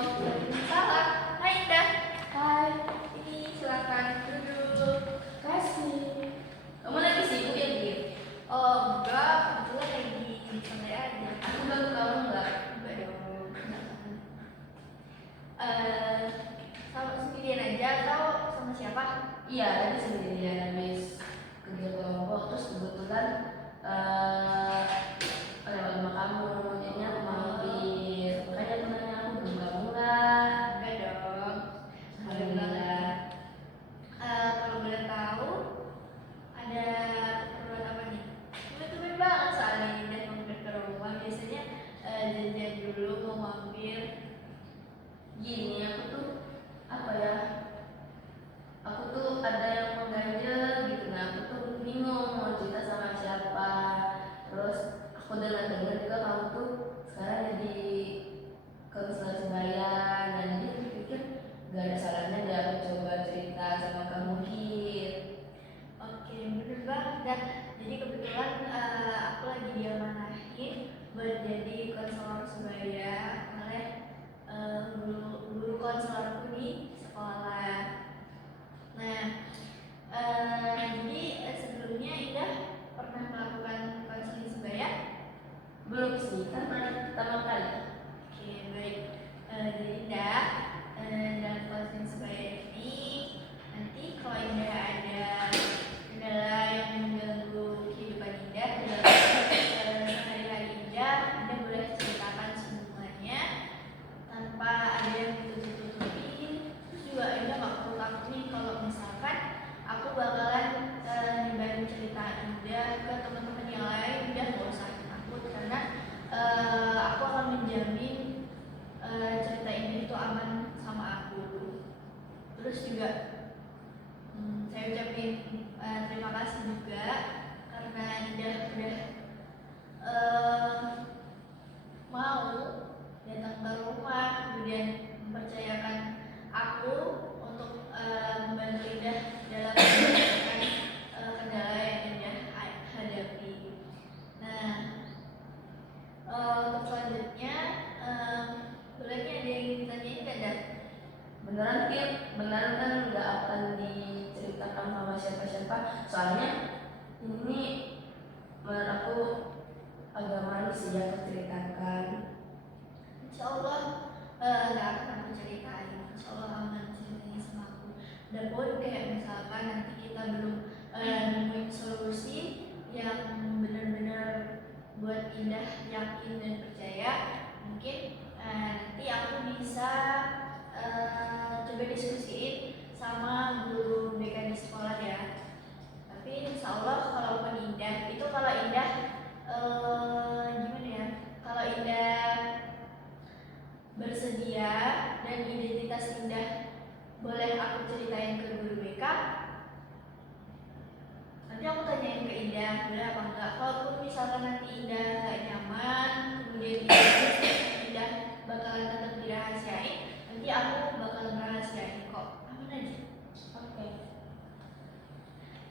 Salam. Hai Indah. Hai, Ini silakan duduk. kasih. Kamu lagi sibuk ya, Gir? Oh enggak, kebetulan lagi santai aja. Aku ganggu kamu enggak? Enggak dong. Sama sendirian aja atau sama siapa? Iya, tadi sendirian habis kerja kelompok terus kebetulan lewat rumah kamu, jadinya aku mampir. Makanya aku nanya aku belum kamu nggak? Enggak dong. Alhamdulillah. Kalau boleh tahu ada keperluan apa nih? Tumben banget soalnya ini udah mampir ke rumah. Biasanya janjian dulu mau mampir. Gini, aku tuh apa ya? Aku tuh ada yang mengganjel gitu, nah aku tuh bingung mau cerita sama siapa. Terus aku dengar juga kamu tuh sekarang jadi konselor sebaya, dan jadi aku pikir gak ada salahnya deh aku coba cerita sama kamu, Git. Oke, bener banget. Dan jadi kebetulan aku lagi diamanahin buat jadi konselor sebaya oleh guru konselorku di sekolah. Nah, jadi sebelumnya Indah pernah melakukan konseling sebaya? Belum sih, kan pertama kali. Oke, baik. Jadi Indah dalam konseling sebaya ini nanti kalau Indah ada kendala yang mengganggu kehidupan Indah dalam sehari-hari Indah boleh ceritakan semuanya tanpa ada yang ditutup-tutupin. Terus juga Indah gak perlu takut nih kalau misalkan aku bakalan nyebarin cerita Indah ke teman-teman yang lain. Indah gak usah takut karena aku akan menjamin cerita Indah itu aman sama aku. Terus juga saya ucapin terima kasih juga karena Indah udah mau datang ke rumah, kemudian mempercayakan aku untuk membantu Indah dalam menyelesaikan kendala yang Indah hadapi. Nah, untuk selanjutnya boleh ada yang ditanyain gak, Dah? Beneran, Kit? Beneran kan nggak akan diceritakan sama siapa-siapa, soalnya ini menurut aku agak malu sih aku ceritakan. Insya Allah nggak akan aku ceritain. Insya Allah aman ceritanya sama aku. Dan pun kayak misalkan nanti kita belum nemuin solusi yang benar-benar buat Indah yakin dan percaya, mungkin nanti aku bisa coba diskusiin sama guru BK di sekolah ya. Tapi insya Allah kalaupun Indah itu kalau Indah gimana ya? Kalau Indah bersedia dan identitas Indah boleh aku ceritain ke guru BK, nanti aku tanyain ke Indah boleh apa enggak. Kalaupun misalkan nanti Indah gak nyaman, kemudian Indah bakalan tetap dirahasiain, nanti aku bakalan rahasiain kok. Amin aja. Oke.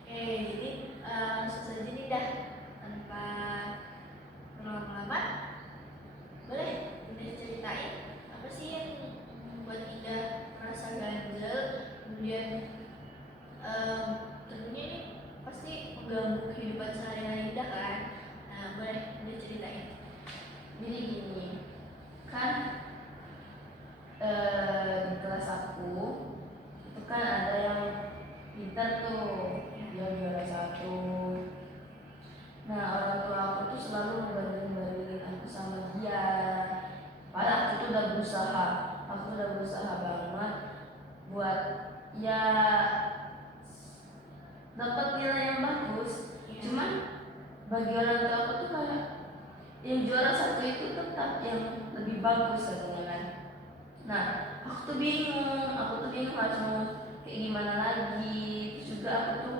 Jadi langsung saja nih Dah, tanpa berlama-lama, boleh Indah ceritain apa sih yang membuat Indah merasa ganjel, kemudian tentunya ini pasti mengganggu kehidupan sehari-hari Indah kan. Nah, boleh Indah ceritain. Jadi gini, kan di kelas aku itu kan ada yang pintar tuh, dia juara 1. Nah, orang tua aku tuh selalu ngebanding-bandingin aku sama dia. Padahal aku tuh udah berusaha banget buat ya dapat nilai yang bagus. Cuman bagi orang tua aku tuh kayak yang juara 1 itu tetap yang lebih bagus katanya kan. Nah, aku tuh bingung harus mau kayak gimana lagi. Terus juga aku tuh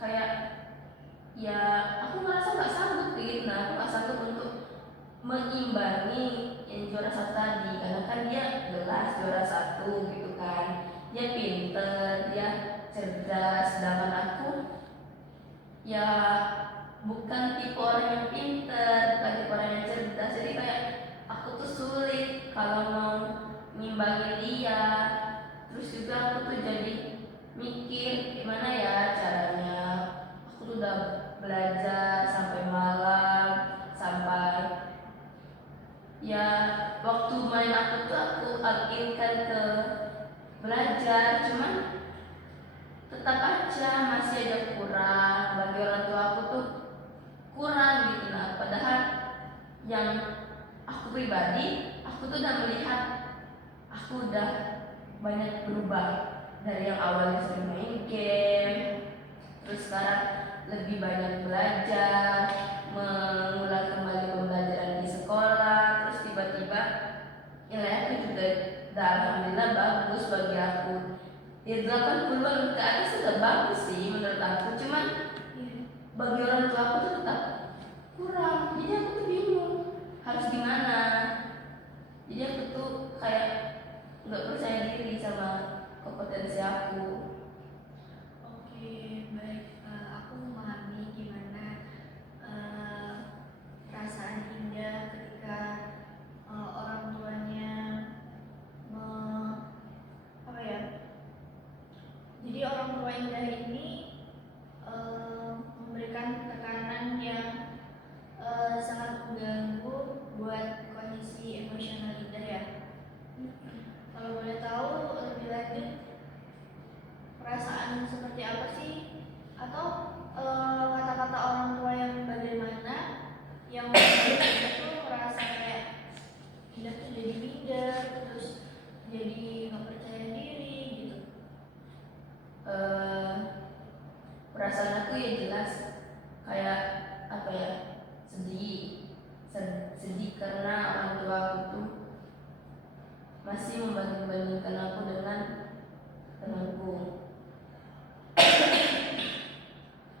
kayak ya aku ngerasa nggak sanggup gitu. Nah, aku nggak sanggup untuk mengimbangi yang juara 1 tadi, karena kan dia jelas juara 1 gitu kan. Dia pinter, dia cerdas, sedangkan aku ya bukan tipe orang yang pinter, bukan tipe orang yang cerdas. Jadi kayak aku tuh sulit kalau mau ngimbangin dia. Terus juga aku tuh jadi mikir gimana ya caranya. Aku tuh udah belajar sampai malam, sampai ya waktu main aku tuh aku alihkan ke belajar, cuman tetap aja masih ada kurang. Bagi orang tua aku tuh kurang gitu. Nah, padahal yang aku pribadi, aku tuh udah melihat aku udah banyak berubah dari yang awalnya sering main game, terus sekarang lebih banyak belajar, mengulang kembali pembelajaran di sekolah. Terus tiba-tiba nilai aku juga udah alhamdulillah bagus bagi aku. Ya 80-an ke atas sudah bagus sih menurut aku, cuman bagi orang tua aku tuh tetap kurang. Jadi aku tuh bingung harus gimana. Jadi aku tuh kayak nggak percaya diri sama kompetensi aku. Oke, baik. Aku memahami gimana perasaan Indah ketika orang tuanya apa ya? Jadi orang tua Indah ini memberikan tekanan yang sangat mengganggu buat kondisi emosional Indah ya. Kalau boleh tahu lebih lanjut, perasaan seperti apa sih? Atau kata-kata orang tua yang bagaimana yang membuat Indah tuh merasa kayak Indah tuh jadi minder, terus jadi nggak percaya diri gitu. Perasaan aku ya jelas kayak apa ya, sedih karena orang tua aku tuh masih membanding-bandingkan aku dengan temanku.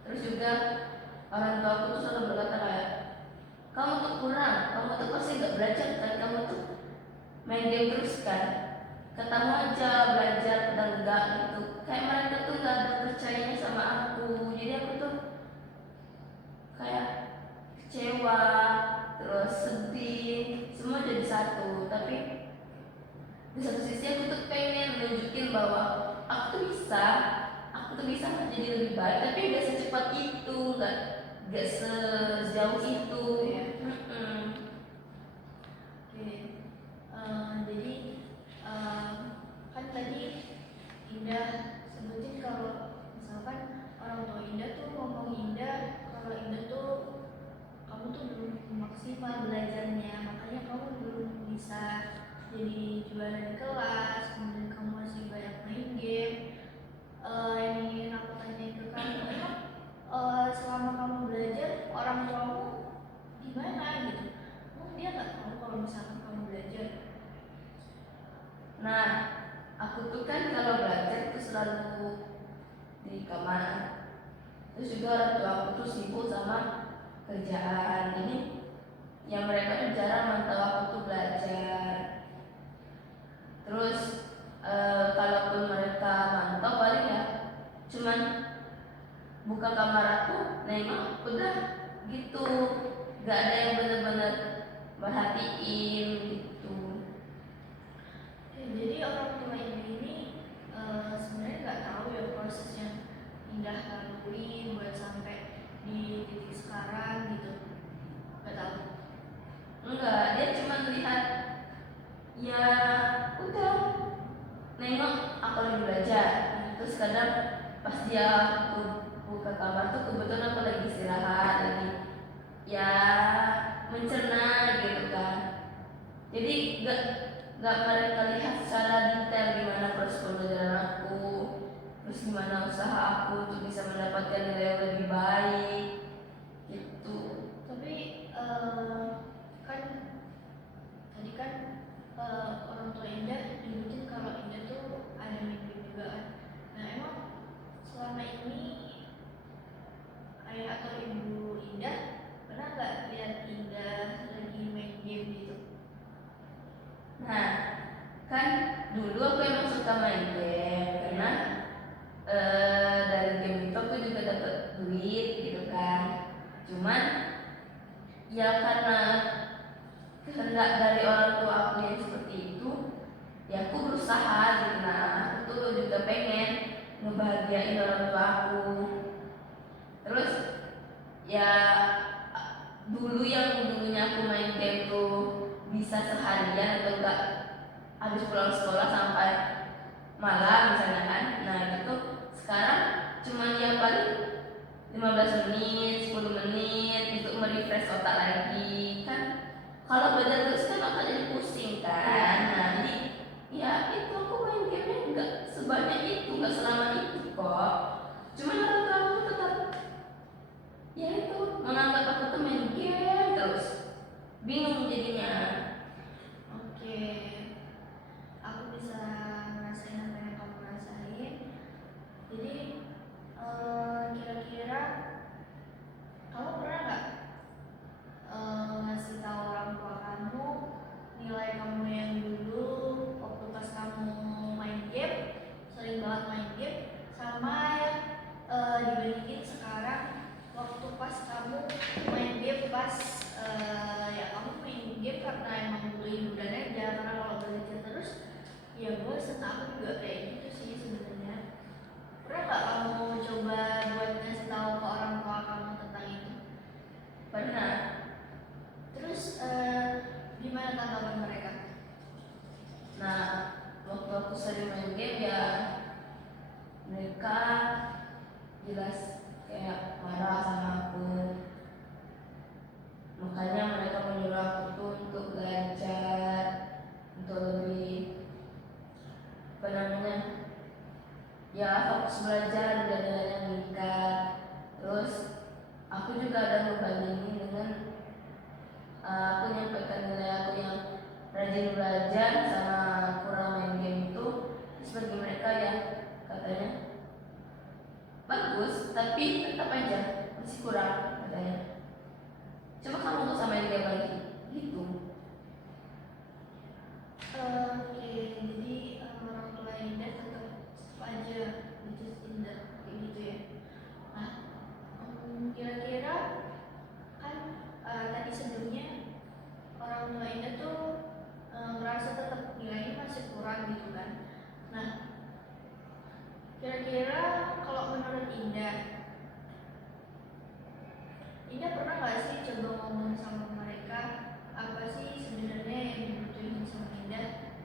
Terus juga orang tua aku tuh selalu berkata kayak, kamu tuh kurang, kamu tuh pasti gak belajar kan, kamu tuh main game terus kan, katamu aja belajar dan enggak gitu. Kayak mereka tuh gak ada percayanya sama aku. Jadi aku tuh kayak kecewa, terus sedih, semua jadi satu. Tapi di satu sisi aku tuh pengen nunjukin bahwa aku tuh bisa menjadi lebih baik, tapi gak secepat itu, gak sejauh itu ya. Oke. Jadi kan tadi Indah sebutin kalau misalkan orang tua Indah tuh ngomong Indah kalau Indah tuh kamu tuh belum maksimal belajarnya, makanya kamu belum bisa jadi juara di kelas, kemudian kamu masih banyak main game. Yang ingin aku tanya ke kamu, emang selama kamu belajar orang tuamu gimana gitu? Dia nggak tahu kalau misalkan kamu belajar? Nah, aku tuh kan kalau belajar itu selalu di kamar. Terus juga orang tua aku tuh sibuk sama kerjaan. Ini yang mereka tuh jarang mantau aku tuh belajar. Terus kalaupun mereka mantau paling ya cuman buka kamar aku, nengok udah gitu, gak ada yang bener-bener merhatiin gitu. Jadi orang tua ini sebenarnya nggak tahu ya proses yang Indah lalui buat sampai di titik sekarang gitu, nggak tahu. Enggak, dia cuma lihat ya udah, nengok aku lagi belajar. Terus kadang pas dia buka kamar tuh kebetulan aku lagi istirahat, lagi ya mencerna gitu kan. Jadi nggak mereka lihat secara detail gimana proses pembelajaran aku, terus gimana usaha aku untuk bisa mendapatkan nilai yang lebih baik gitu. Tapi kan tadi kan orang tua Indah nyebutin kalau Indah tuh ada mimpi juga kan. Nah emang selama ini ayah atau ibu Indah pernah nggak lihat Indah lagi main game gitu? Nah, kan dulu aku emang suka main game karena dari game itu aku juga dapat duit gitu kan. Cuman ya karena kehendak dari orang tua aku yang seperti itu, ya berusaha gitu. Nah aku tuh juga pengen ngebahagiain orang tua aku. Terus ya dulunya aku main game tuh bisa seharian atau enggak habis pulang sekolah sampai malam misalnya kan. Nah itu sekarang cuma ya paling 15 menit, 10 menit untuk merefresh otak lagi kan. Kalau belajar terus kan otak jadi pusing kan. Nah jadi ya itu aku main game enggak sebanyak itu, enggak selama itu kok. Cuman orang tua aku tetap ya itu menganggap aku tuh main game terus, bingung jadinya. Oke, aku bisa ngerasain apa yang kamu rasain. Jadi kira-kira kamu pernah nggak ngasih tahu orang tua kamu nilai kamu yang dulu waktu pas kamu main game, sering banget main game, sama yang dibandingin sekarang waktu pas kamu main game pas ya kamu main game karena emang butuh hiburan aja, karena kalau belajar terus ya bosan. Aku juga kayak gitu sih sebenarnya. Pernah nggak kamu coba buat ngasih tahu ke orang tua kamu tentang itu? Pernah. Terus gimana tanggapan mereka? Nah waktu aku sering main game ya mereka jelas kayak marah sama aku. Makanya mereka menyuruh aku tuh untuk belajar, untuk lebih apa namanya ya fokus belajar dan yang meningkat. Terus aku juga ada membandingin dengan aku nyampaikan nilai aku yang rajin belajar sama kurang main game itu. Terus bagi mereka ya katanya bagus tapi tetap aja masih kurang katanya. Coba kamu nggak usah main game lagi gitu. Oke, jadi orang tua Indah tetap aja which Indah kayak gitu ya. Nah, kira-kira kan tadi sebelumnya orang tua Indah tuh merasa tetap nilainya masih kurang gitu kan. Nah, kira-kira kalau menurut Indah pernah nggak sih coba ngomong sama mereka apa sih sebenarnya yang dibutuhin sama Indah?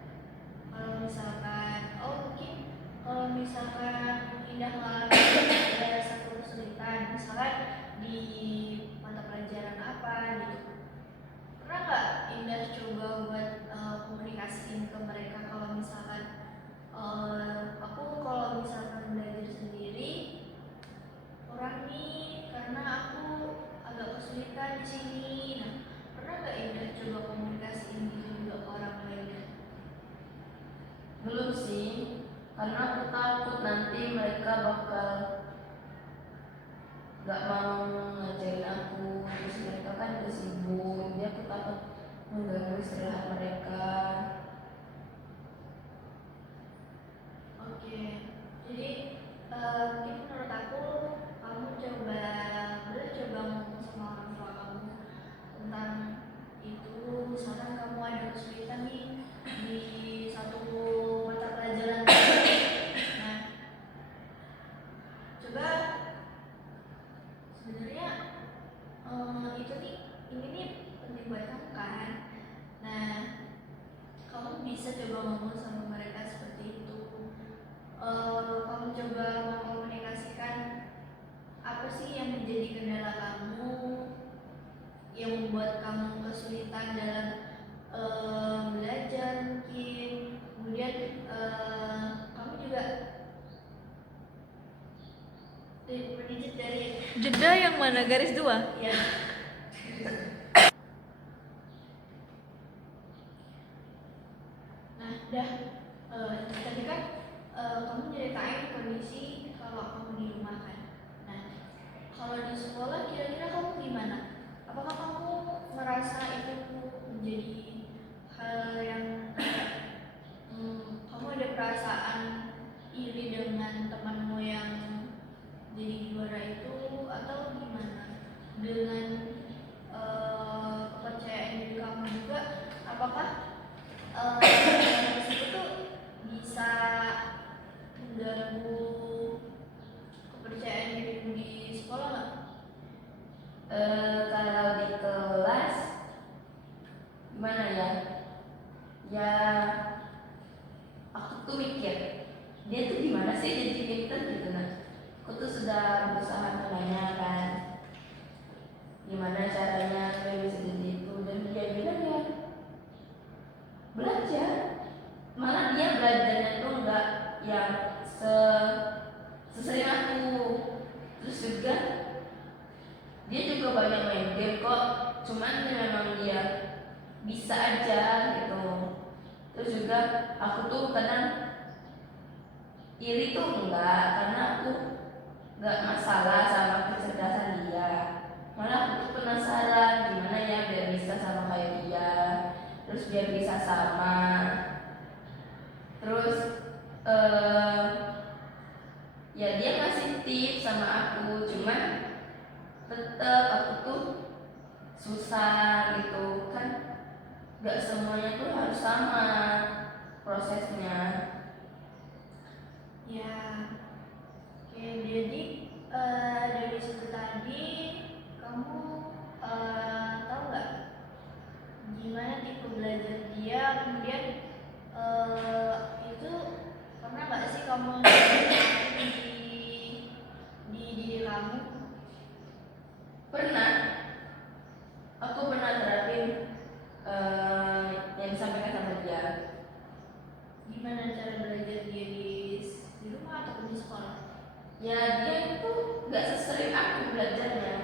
Kalau misalkan, mungkin kalau misalkan Indah ngalamin ada satu kesulitan, misalkan di mata pelajaran apa gitu, pernah nggak Indah coba buat komunikasiin ke mereka kalau misalkan aku kalau misalkan belajar sendiri kurang nih karena aku agak kesulitan di sini. Nah, pernah nggak Indah coba komunikasiin gitu juga ke orang lain? Belum sih, karena aku takut nanti mereka bakal gak mau ngajarin aku. Terus mereka kan udah sibuk, jadi aku takut mengganggu istirahat mereka. Oke, jadi mungkin menurut aku kamu boleh coba ngomong sama orang tua kamu tentang itu. Misalkan kamu ada kesulitan nih di satu mata pelajaran, nah coba sebenarnya ini nih penting buat kamu kan. Nah, kamu bisa coba ngomong sama mereka seperti itu. Kamu coba mengkomunikasikan apa sih yang menjadi kendala kamu, yang membuat kamu kesulitan dalam belajar mungkin. Kemudian kamu juga menijit dari Jeda yang mana, garis 2? ya. Nah, tadi kan kamu ceritain kondisi kalau kamu di rumah kan. Nah, kalau di sekolah kira-kira kamu gimana? Apakah kamu merasa itu menjadi hal yang kamu ada perasaan iri dengan temanmu yang jadi juara itu atau gimana? Dengan kepercayaan diri kamu juga, apakah itu tuh sih jadi pinter gitu. Nah, aku tuh sudah berusaha menanyakan gimana caranya supaya bisa jadi itu, dan dia bilang ya belajar. Malah dia belajarnya tuh nggak yang sesering aku. Terus juga dia juga banyak main game kok, cuman memang dia bisa aja gitu. Terus juga aku tuh kadang iri tuh enggak, karena aku nggak masalah sama kecerdasan dia. Malah aku tuh penasaran gimana ya biar bisa sama kayak dia, terus biar bisa sama. Terus ya dia ngasih tips sama aku, cuman tetap aku tuh susah gitu kan, nggak semuanya tuh harus sama prosesnya. Ya, oke. Jadi dari situ tadi kamu tahu nggak gimana tipe belajar dia, kemudian itu pernah nggak sih kamu di diri kamu? Pernah, aku pernah terapin yang disampaikan sama dia. Gimana cara belajar dia di rumah ataupun di sekolah? Ya dia itu nggak sesering aku belajarnya.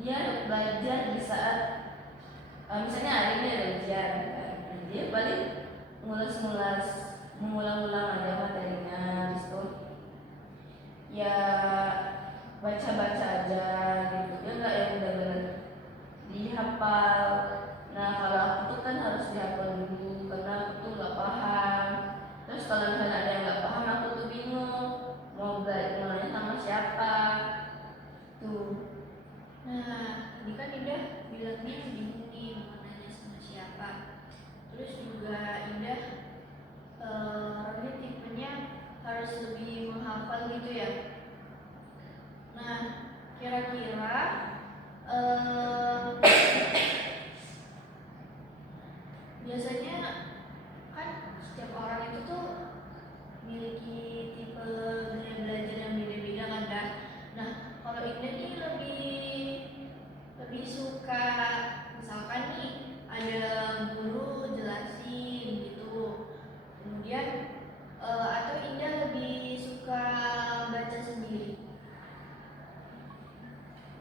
Dia belajar di saat misalnya hari ini ada ujian kan, dia balik ngulas-ngulas, mengulang-ulang aja materinya. Habis itu ya baca-baca aja gitu, dia nggak yang benar-benar dihafal. Nah kalau aku tuh kan harus dihafal dulu karena aku tuh nggak paham. Terus kalau misalnya ada yang nggak paham, aku tuh bingung mau belajar nanya sama siapa tuh. Nah, tadi kan Indah bilang nih bingung nih mau nanya sama siapa. Terus juga Indah orangnya tipenya harus lebih menghafal gitu ya. Nah, kira-kira biasanya kan setiap orang itu tuh memiliki tipe gaya belajar yang beda-beda kan Dah? Nah, kalau Indah nih lebih suka misalkan nih ada guru jelasin gitu, kemudian atau Indah lebih suka baca sendiri?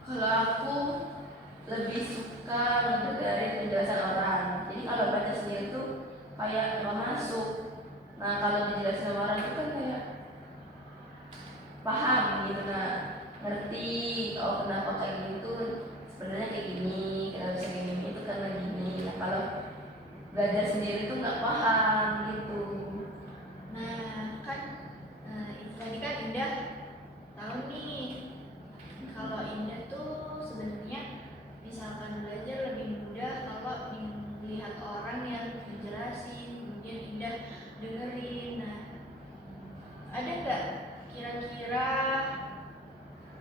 Kalau aku lebih suka mendengar penjelasan orang. Jadi kalau baca sendiri tuh kayak nggak masuk. Nah kalau dijelasin sama orang itu kan kayak paham gitu, nah ngerti oh kenapa kayak gitu, sebenarnya kayak gini, kenapa bisa kayak gini, itu karena gini. Nah kalau belajar sendiri tuh nggak paham gitu. Nah kan itu tadi kan Indah tahu nih kalau Indah tuh sebenarnya misalkan belajar lebih mudah kalau melihat orang yang menjelasin, kemudian Indah dengerin. Nah, ada nggak kira-kira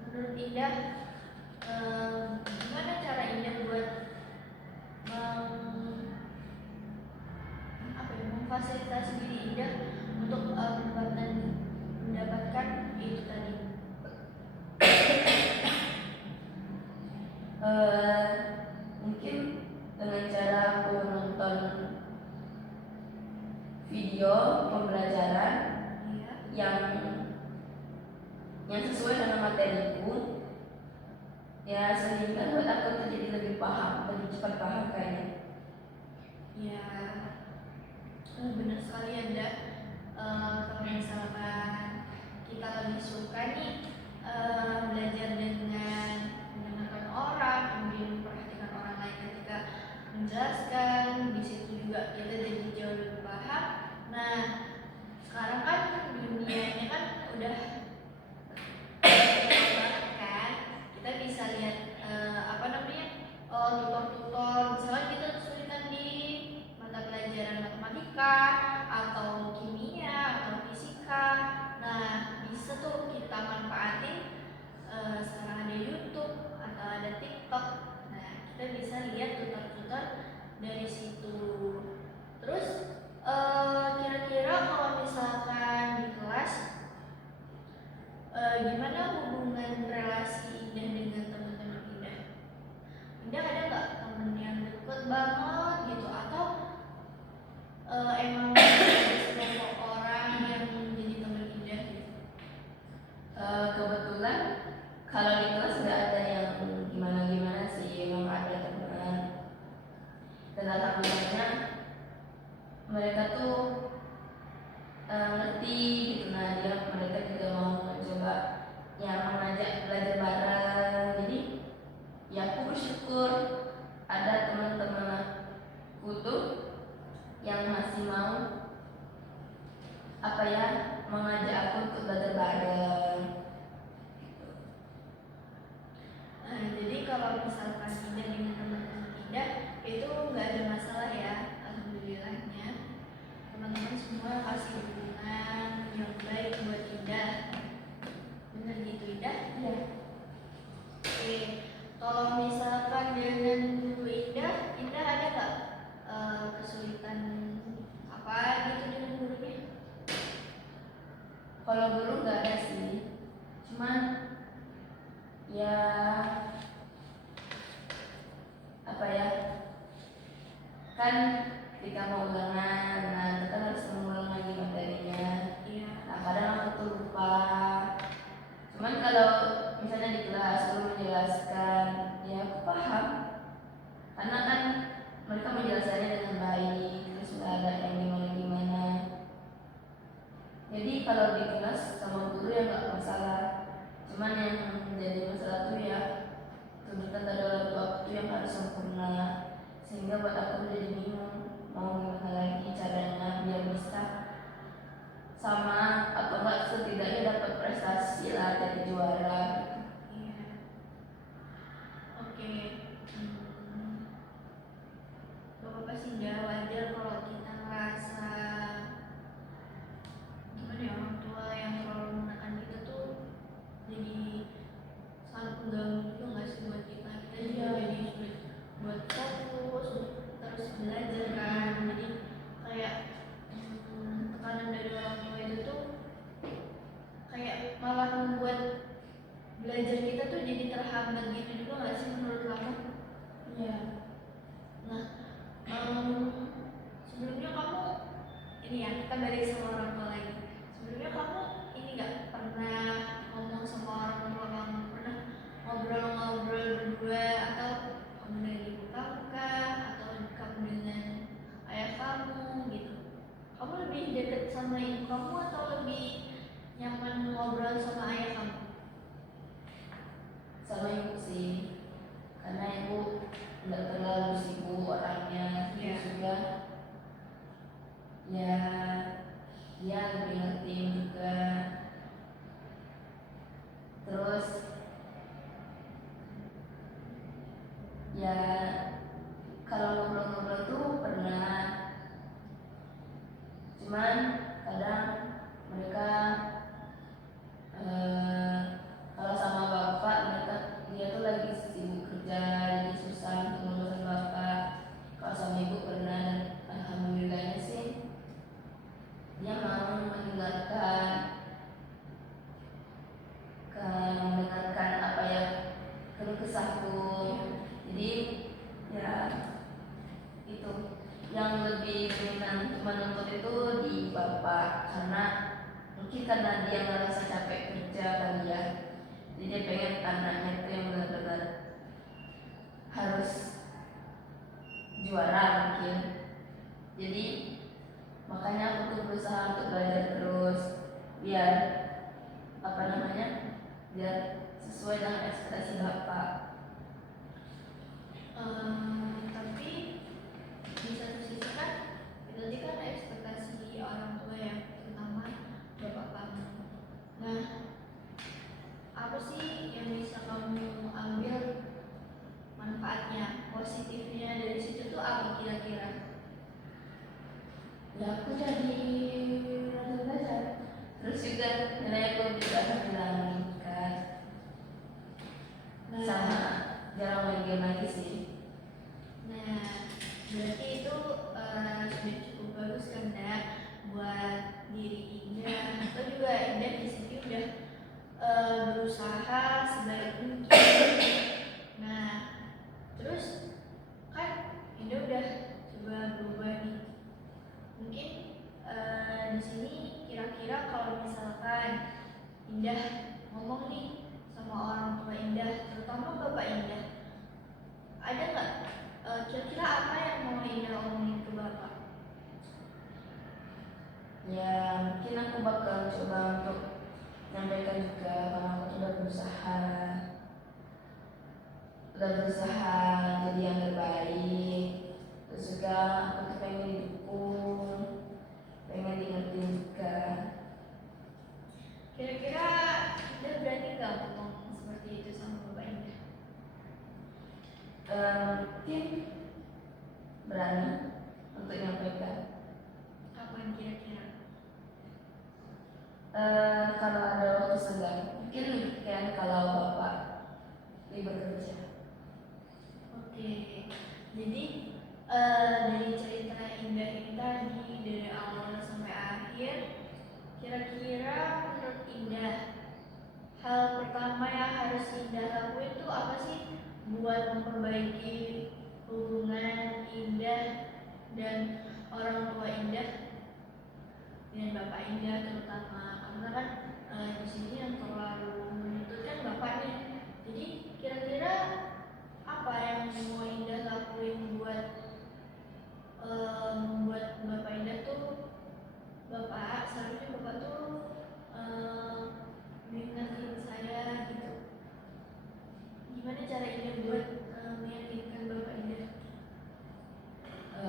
menurut Indah gimana cara Indah buat memfasilitasi diri Indah untuk mendapatkan itu tadi? Mungkin dengan cara aku nonton video pembelajaran Iya. yang sesuai dengan materiku, ya sehingga buat aku tuh jadi lebih paham, lebih cepat paham kayaknya. Ya, benar sekali Anda. Kalau misalkan kita lebih suka nih belajar dengan mendengarkan orang, kemudian memperhatikan orang lain ketika menjelaskan, di situ juga kita jadi jauh lebih paham. Nah, sekarang kan dunianya kan udah banget kan, kita bisa lihat tutor-tutor. Misalnya kita kesulitan di mata pelajaran matematika atau ngerti gitu. Nah mereka juga mau mencoba ya mengajak belajar bareng. Jadi ya aku bersyukur ada teman-teman aku tuh yang masih mau mengajak aku untuk belajar bareng. Jadi kalau misalkan Indah dengan teman-teman Indah itu nggak ada masalah ya, alhamdulillahnya teman-teman semua kasih dukungan yang baik buat Indah. Bener gitu Indah? Iya. Oke, kalau misalkan dengan guru Indah ada nggak kesulitan apa gitu dengan gurunya? Kalau guru nggak ada sih, cuman ya kan ketika mau ulangan, nah kita harus mengulang lagi materinya. Iya. Nah kadang aku tuh lupa. Cuman kalau misalnya di kelas guru menjelaskan, ya aku paham, karena kan mereka menjelaskannya dengan baik, terus nggak ada yang gimana-gimana. Jadi kalau di kelas sama guru ya nggak masalah. Cuman yang menjadi masalah tuh ya tuntutan dari orang tua itu yang harus sempurna, sehingga buat aku jadi bingung mau gimana lagi caranya biar bisa sama atau enggak setidaknya dapat prestasi lah, jadi juara. Iya. Oke. Gak apa-apa sih Indah, wajar kalau kita ngerasa gimana ya, orang tua yang selalu menekan kita tuh jadi sangat mengganggu juga nggak sih buat kita juga jadi sulit buat fokus terus belajar kan. Jadi kayak tekanan dari orang tua itu tuh kayak malah membuat belajar kita tuh jadi terhambat gitu juga nggak sih menurut kamu? Iya. Nah, sebelumnya kamu ini ya, kita balik sama orang tua lagi. Sebelumnya kamu ini nggak pernah ngomong sama orang tua kamu, pernah ngobrol-ngobrol berdua, atau kamu dengan ibu kamu kah, atau kamu dengan ayah kamu gitu? Kamu lebih dekat sama ibu kamu atau lebih nyaman ngobrol sama ayah kamu? Sama ibu sih, karena ibu nggak terlalu sibuk orangnya, terus juga ya dia lebih ngertiin juga. Terus ya kalau ngobrol-ngobrol tuh pernah, cuman kadang mereka kalau sama bapak dia tuh lagi sibuk kerja, jadi susah untuk ngurusin bapak. Kalau sama ibu pernah, dan alhamdulillahnya sih dia mau mendengarkan apa ya keluh kesahku. Jadi ya itu yang lebih menuntut itu di bapak, karena mungkin karena dia ngerasa capek kerja kali ya, jadi dia pengen anaknya itu yang benar-benar harus juara mungkin. Jadi makanya aku tuh berusaha untuk belajar terus biar biar sesuai dengan ekspektasi bapak. Tapi di satu sisi kan berarti kan ekspektasi orang tua ya, terutama bapak kamu. Nah, apa sih yang bisa kamu ambil manfaatnya, positifnya dari situ tuh apa kira-kira? Ya aku jadi rajin belajar, terus juga nilai aku juga meningkat. Sama jarang main game lagi sih. Nah, berarti itu sudah cukup bagus kan Dak buat diri Indah, atau juga Indah di sini udah berusaha sebaik mungkin. Nah, terus kan Indah udah coba berubah nih. Mungkin di sini kira-kira kalau misalkan Indah ngomong nih sama orang tua Indah, terutama bapak Indah, ada nggak kira-kira apa yang mau Indah omongin ke bapak? Ya mungkin aku bakal coba untuk menyampaikan juga kalau aku tuh udah berusaha jadi yang terbaik. Terus juga aku tuh pengen didukung, pengen diingetin juga. Kira-kira Indah berani nggak ngomong seperti itu sama Bapak Indah? Mungkin berani untuk menyampaikan. Kapan kira-kira? Kalau ada waktu senggang, mungkin kan kalau bapak libur kerja. Oke, jadi dari cerita Indah ini tadi dari awal sampai akhir, kira-kira menurut Indah hal pertama yang harus Indah lakuin itu apa sih buat memperbaiki hubungan Indah dan orang tua Indah dengan Bapak Indah terutama, karena kan di sini yang terlalu menuntut kan bapaknya. Jadi kira-kira apa yang mau Indah lakuin buat membuat Bapak Indah tuh, Bapak seharusnya Bapak tuh mengingatkan saya gitu. Gimana cara Indah buat meyakinkan Bapak Indah?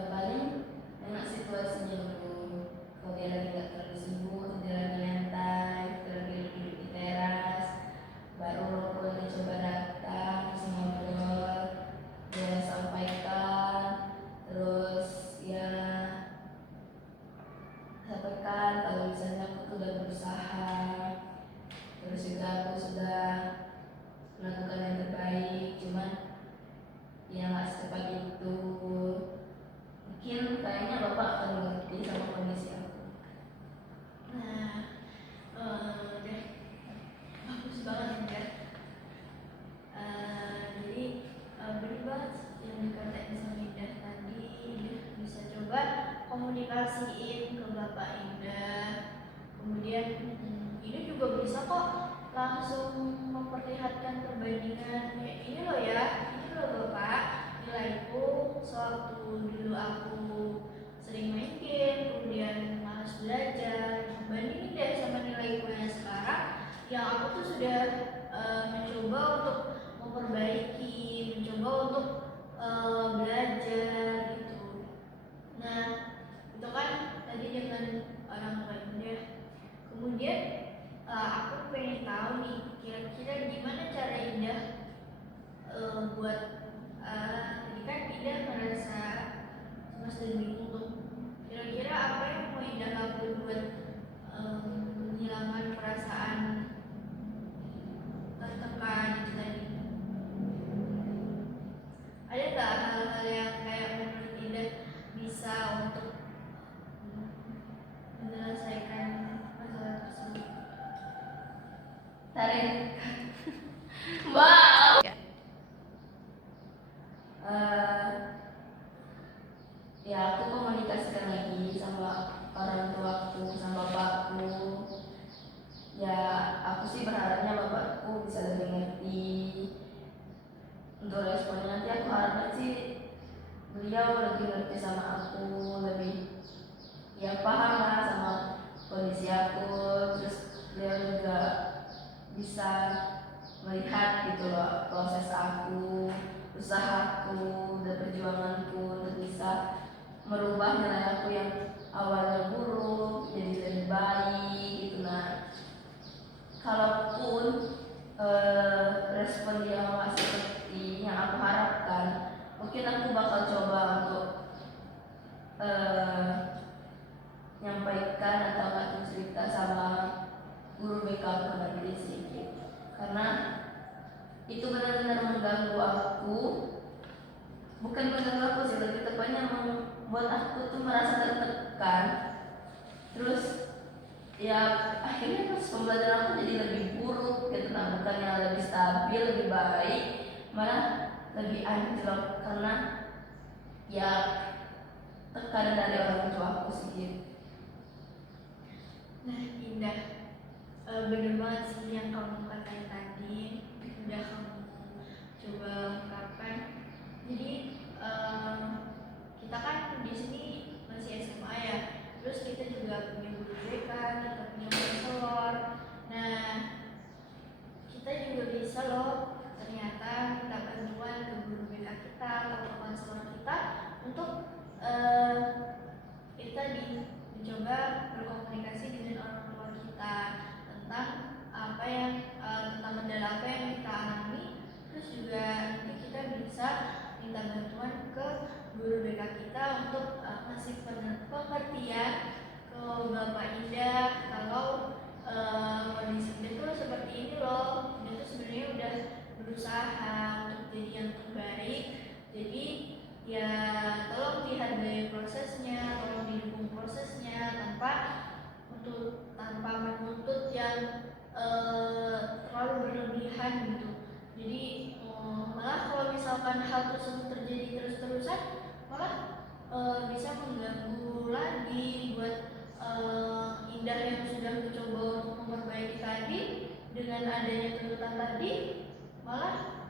Paling enak situasinya dulu. Kalau dia lagi nggak terlalu sibuk, dia lagi nyantai, dia lagi duduk di teras, baru aku lagi coba datang, terus ngobrol, dia sampaikan, terus ya sampaikan kalau misalnya aku tuh udah berusaha, terus juga aku sudah melakukan yang terbaik, cuman ya nggak secepat itu. Mungkin kayaknya bapak akan mengerti sama kondisi aku. Nah, udah bagus banget ya. Jadi bener banget yang dikatain sama Indah tadi. Indah bisa coba komunikasiin ke Bapak Indah. Kemudian Indah juga bisa kok langsung memperlihatkan perbandingan. Ya, ini loh Bapak, nilaiku sewaktu dulu aku sering main game, kemudian malas belajar. Bandingin deh sama nilaiku yang sekarang, yang aku tuh sudah mencoba untuk memperbaiki, mencoba untuk belajar gitu. Nah, itu kan tadi dengan orang tua Indah. Kemudian aku pengen tahu nih, kira-kira gimana cara Indah buat tadi kan Indah merasa cemas dan bingung tuh. Kira-kira apa yang mau Indah lakuin buat menghilangkan perasaan tertekan itu tadi? Ada nggak hal-hal yang kayak menurut Indah bisa untuk menyelesaikan masalah tersebut? Tarik. Wow. Ya aku komunikasikan lagi sama orang tuaku, sama bapakku. Ya aku sih berharapnya bapakku bisa lebih ngerti. Untuk responnya nanti aku harapnya sih beliau lebih ngerti sama aku, lebih ya paham lah sama kondisi aku. Terus beliau juga bisa melihat gitu loh proses aku, usahaku, dan perjuanganku untuk bisa merubah nilai aku yang awalnya buruk jadi lebih baik gitu. Nah, kalaupun respon dia nggak seperti yang aku harapkan, mungkin aku bakal coba untuk nyampaikan atau nggak cerita sama guru BK aku nanti sih, karena itu benar-benar mengganggu aku. Bukan mengganggu aku sih, lebih tepatnya membuat aku tuh merasa tertekan. Terus ya akhirnya pas pembelajaran aku jadi lebih buruk gitu. Nah, bukan yang lebih stabil, lebih baik, malah lebih anjlok karena ya tekanan dari orang tua aku sih gitu. Nah, Indah, bener banget sih yang kamu katain tadi, udah kamu coba ungkapkan. Jadi kita kan di sini masih SMA ya, terus kita juga punya guru tanpa menuntut yang terlalu berlebihan gitu. Jadi malah kalau misalkan hal tersebut terjadi terus-terusan, malah bisa mengganggu lagi buat Indah yang sudah mencoba untuk memperbaiki tadi. Dengan adanya tuntutan tadi, malah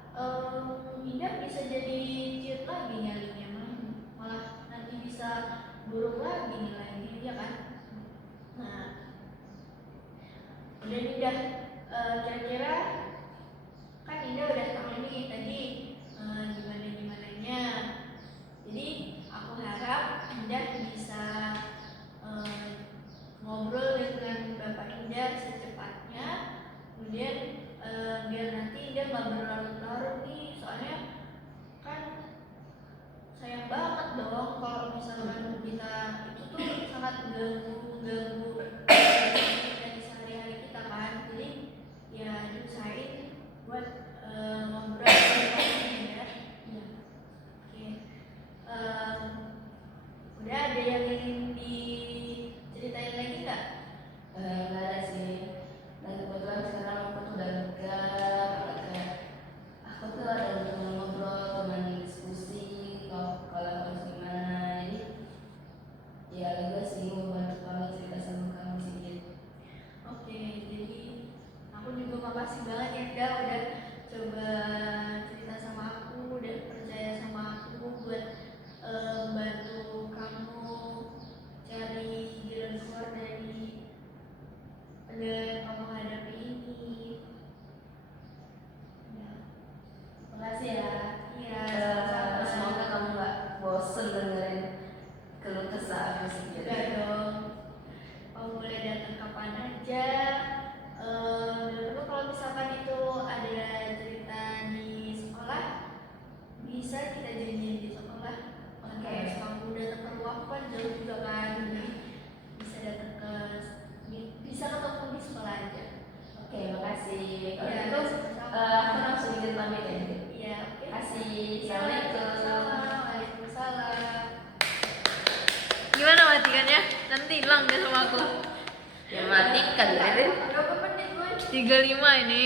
Indah bisa jadi ciut lagi nyalinya, malah nanti bisa buruk lagi nilainya, ya kan? Nah, udah Indah, kira-kira kan Indah udah tahu nih tadi gimana-gimananya. Jadi aku harap Indah bisa ngobrol dengan Bapak Indah secepatnya, kemudian biar nanti Indah nggak berlarut-larut nih, soalnya kan sayang banget dong kalau misalkan kita itu tuh sangat ganggu dari sehari-hari kita kan. Jadi ya diusahain buat ngobrol dengan ya. Oke. Udah ada yang ingin diceritain lagi nggak? Nggak ada sih. Dan kebetulan sekarang aku tuh udah lega, kayak aku tuh ada teman ngobrol, teman diskusi, kalau harus gimana. Jadi ya lega sih, mau bantu kamu cerita sama kamu sedikit. Oke, jadi aku juga makasih banget ya Indah udah coba cerita sama aku, udah percaya sama aku buat bantu kamu cari jalan keluar dari yang kamu hadapi ini. Ya, Makasih ya. iya, Semoga sama-sama. kamu nggak bosen dengerin keluh kesah aku sedikit. Enggak dong, kamu boleh datang kapan aja. Dulu kalau misalkan itu ada cerita di sekolah, bisa kita janjian di sekolah. Kalau kamu datang ke ruang kan jauh juga kan, jadi bisa datang ke bisa ketemu di sekolah aja. Oke, makasih. Kalau Ya, gitu sama-sama. aku langsung izin pamit ya. Iya, oke. Kasih. Ya, Assalamualaikum. Waalaikumsalam. Gimana matikannya? Nanti hilang deh sama aku. Ya matikan, Rin. Berapa menit gue? 35 ini.